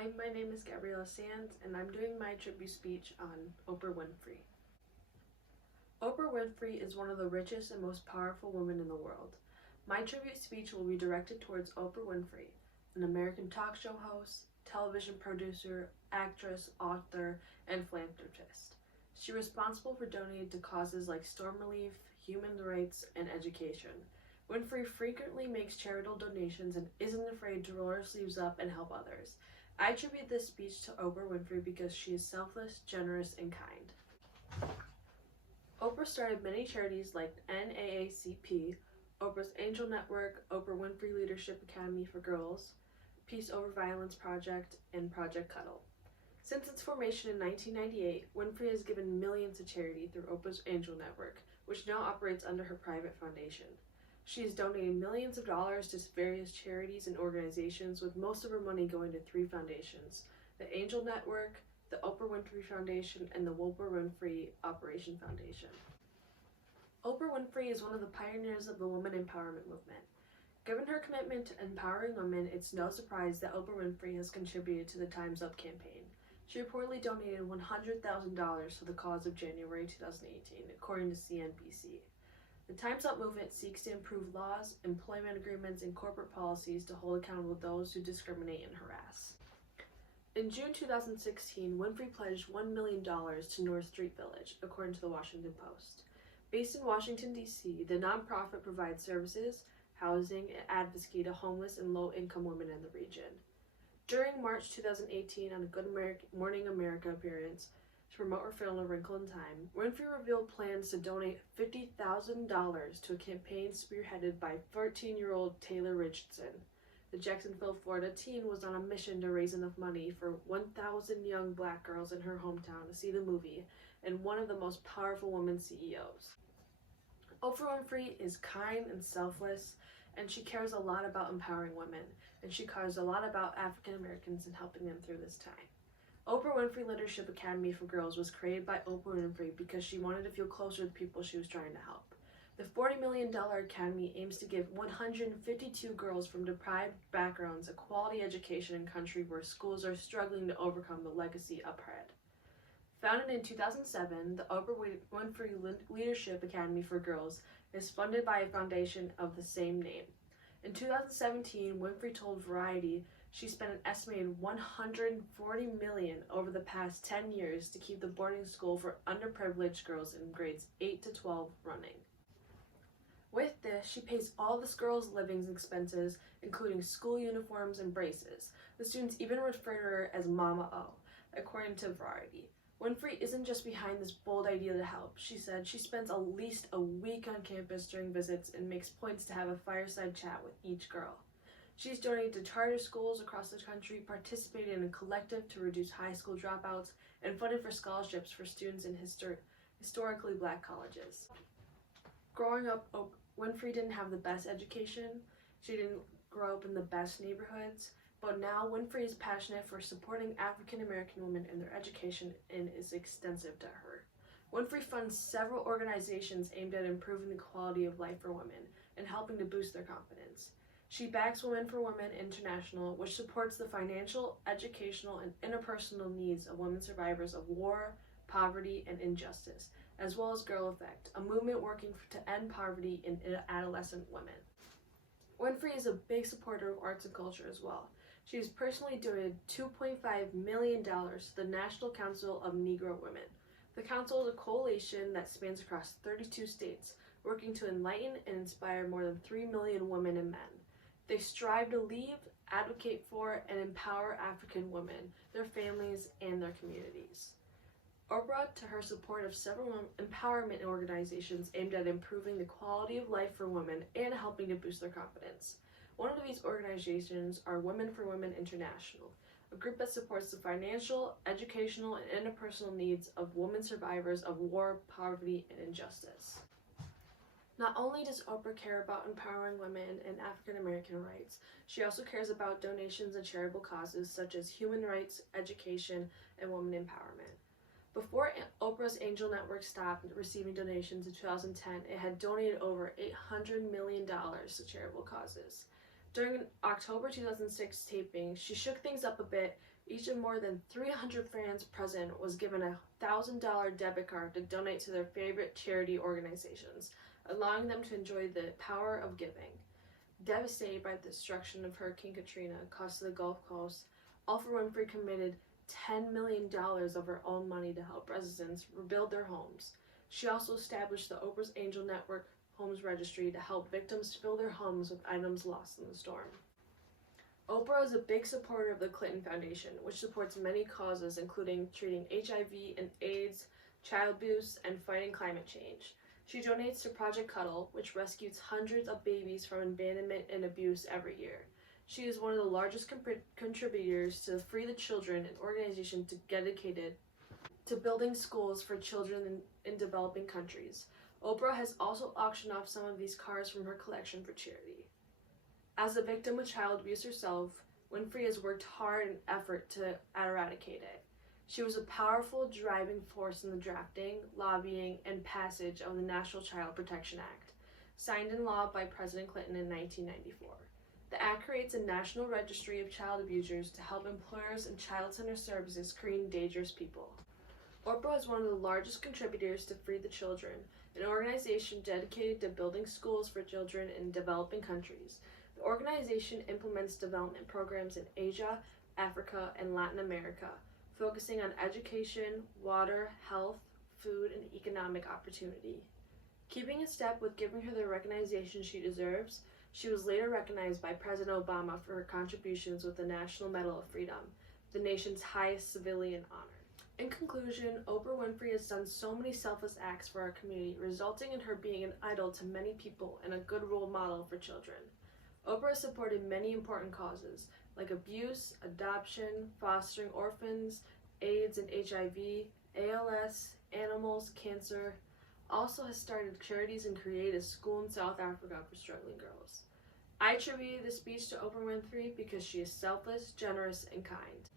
Hi, my name is Gabriela Sands, and I'm doing my tribute speech on Oprah Winfrey. Oprah Winfrey is one of the richest and most powerful women in the world. My tribute speech will be directed towards Oprah Winfrey, an American talk show host, television producer, actress, author, and philanthropist. She is responsible for donating to causes like storm relief, human rights, and education. Winfrey frequently makes charitable donations and isn't afraid to roll her sleeves up and help others. I attribute this speech to Oprah Winfrey because she is selfless, generous, and kind. Oprah started many charities like NAACP, Oprah's Angel Network, Oprah Winfrey Leadership Academy for Girls, Peace Over Violence Project, and Project Cuddle. Since its formation in 1998, Winfrey has given millions to charity through Oprah's Angel Network, which now operates under her private foundation. She has donated millions of dollars to various charities and organizations, with most of her money going to three foundations: the Angel Network, the Oprah Winfrey Foundation, and the Oprah Winfrey Operation Foundation. Oprah Winfrey is one of the pioneers of the woman empowerment movement. Given her commitment to empowering women, it's no surprise that Oprah Winfrey has contributed to the Time's Up campaign. She reportedly donated $100,000 to the cause of January 2018, according to CNBC. The Time's Up movement seeks to improve laws, employment agreements, and corporate policies to hold accountable those who discriminate and harass. In June 2016, Winfrey pledged $1 million to North Street Village, according to the Washington Post. Based in Washington, D.C., the nonprofit provides services, housing, and advocacy to homeless and low-income women in the region. During March 2018, on a Good Morning America appearance, to promote her film A Wrinkle in Time, Winfrey revealed plans to donate $50,000 to a campaign spearheaded by 14-year-old Taylor Richardson. The Jacksonville, Florida teen was on a mission to raise enough money for 1,000 young black girls in her hometown to see the movie, and one of the most powerful women CEOs. Oprah Winfrey is kind and selfless, and she cares a lot about empowering women, and she cares a lot about African Americans and helping them through this time. Oprah Winfrey Leadership Academy for Girls was created by Oprah Winfrey because she wanted to feel closer to the people she was trying to help. The $40 million academy aims to give 152 girls from deprived backgrounds a quality education in a country where schools are struggling to overcome the legacy uphead. Founded in 2007, the Oprah Winfrey Leadership Academy for Girls is funded by a foundation of the same name. In 2017, Winfrey told Variety she spent an estimated $140 million over the past 10 years to keep the boarding school for underprivileged girls in grades 8 to 12 running. With this, she pays all the girls' living expenses, including school uniforms and braces. The students even refer to her as Mama O, according to Variety. Winfrey isn't just behind this bold idea to help. She said she spends at least a week on campus during visits and makes points to have a fireside chat with each girl. She's donated to charter schools across the country, participated in a collective to reduce high school dropouts, and funded for scholarships for students in historically black colleges. Growing up, Winfrey didn't have the best education. She didn't grow up in the best neighborhoods, but now Winfrey is passionate for supporting African American women in their education and is extensive to her. Winfrey funds several organizations aimed at improving the quality of life for women and helping to boost their confidence. She backs Women for Women International, which supports the financial, educational, and interpersonal needs of women survivors of war, poverty, and injustice, as well as Girl Effect, a movement working to end poverty in adolescent women. Winfrey is a big supporter of arts and culture as well. She has personally donated $2.5 million to the National Council of Negro Women. The council is a coalition that spans across 32 states, working to enlighten and inspire more than 3 million women and men. They strive to lead, advocate for, and empower African women, their families, and their communities. Oprah, to her support of several empowerment organizations aimed at improving the quality of life for women and helping to boost their confidence. One of these organizations are Women for Women International, a group that supports the financial, educational, and interpersonal needs of women survivors of war, poverty, and injustice. Not only does Oprah care about empowering women and African American rights, she also cares about donations and charitable causes such as human rights, education, and women empowerment. Before Oprah's Angel Network stopped receiving donations in 2010, it had donated over $800 million to charitable causes. During an October 2006 taping, she shook things up a bit. Each of more than 300 fans present was given a $1,000 debit card to donate to their favorite charity organizations, allowing them to enjoy the power of giving. Devastated by the destruction of Hurricane Katrina caused to the Gulf Coast, Oprah Winfrey committed $10 million of her own money to help residents rebuild their homes. She also established the Oprah's Angel Network Homes Registry to help victims fill their homes with items lost in the storm. Oprah is a big supporter of the Clinton Foundation, which supports many causes including treating HIV and AIDS, child abuse, and fighting climate change. She donates to Project Cuddle, which rescues hundreds of babies from abandonment and abuse every year. She is one of the largest contributors to Free the Children, an organization dedicated to building schools for children in developing countries. Oprah has also auctioned off some of these cars from her collection for charity. As a victim of child abuse herself, Winfrey has worked hard in effort to eradicate it. She was a powerful driving force in the drafting, lobbying, and passage of the National Child Protection Act, signed into law by President Clinton in 1994. The act creates a national registry of child abusers to help employers and child center services screen dangerous people. Oprah is one of the largest contributors to Free the Children, an organization dedicated to building schools for children in developing countries. The organization implements development programs in Asia, Africa, and Latin America, focusing on education, water, health, food, and economic opportunity. Keeping in step with giving her the recognition she deserves, she was later recognized by President Obama for her contributions with the National Medal of Freedom, the nation's highest civilian honor. In conclusion, Oprah Winfrey has done so many selfless acts for our community, resulting in her being an idol to many people and a good role model for children. Oprah has supported many important causes, like abuse, adoption, fostering orphans, AIDS and HIV, ALS, animals, cancer. Also has started charities and created a school in South Africa for struggling girls. I attribute this speech to Oprah Winfrey because she is selfless, generous, and kind.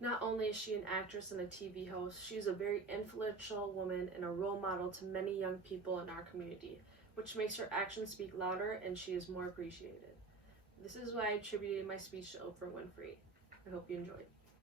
Not only is she an actress and a TV host, she is a very influential woman and a role model to many young people in our community, which makes her actions speak louder and she is more appreciated. This is why I attributed my speech to Oprah Winfrey. I hope you enjoyed.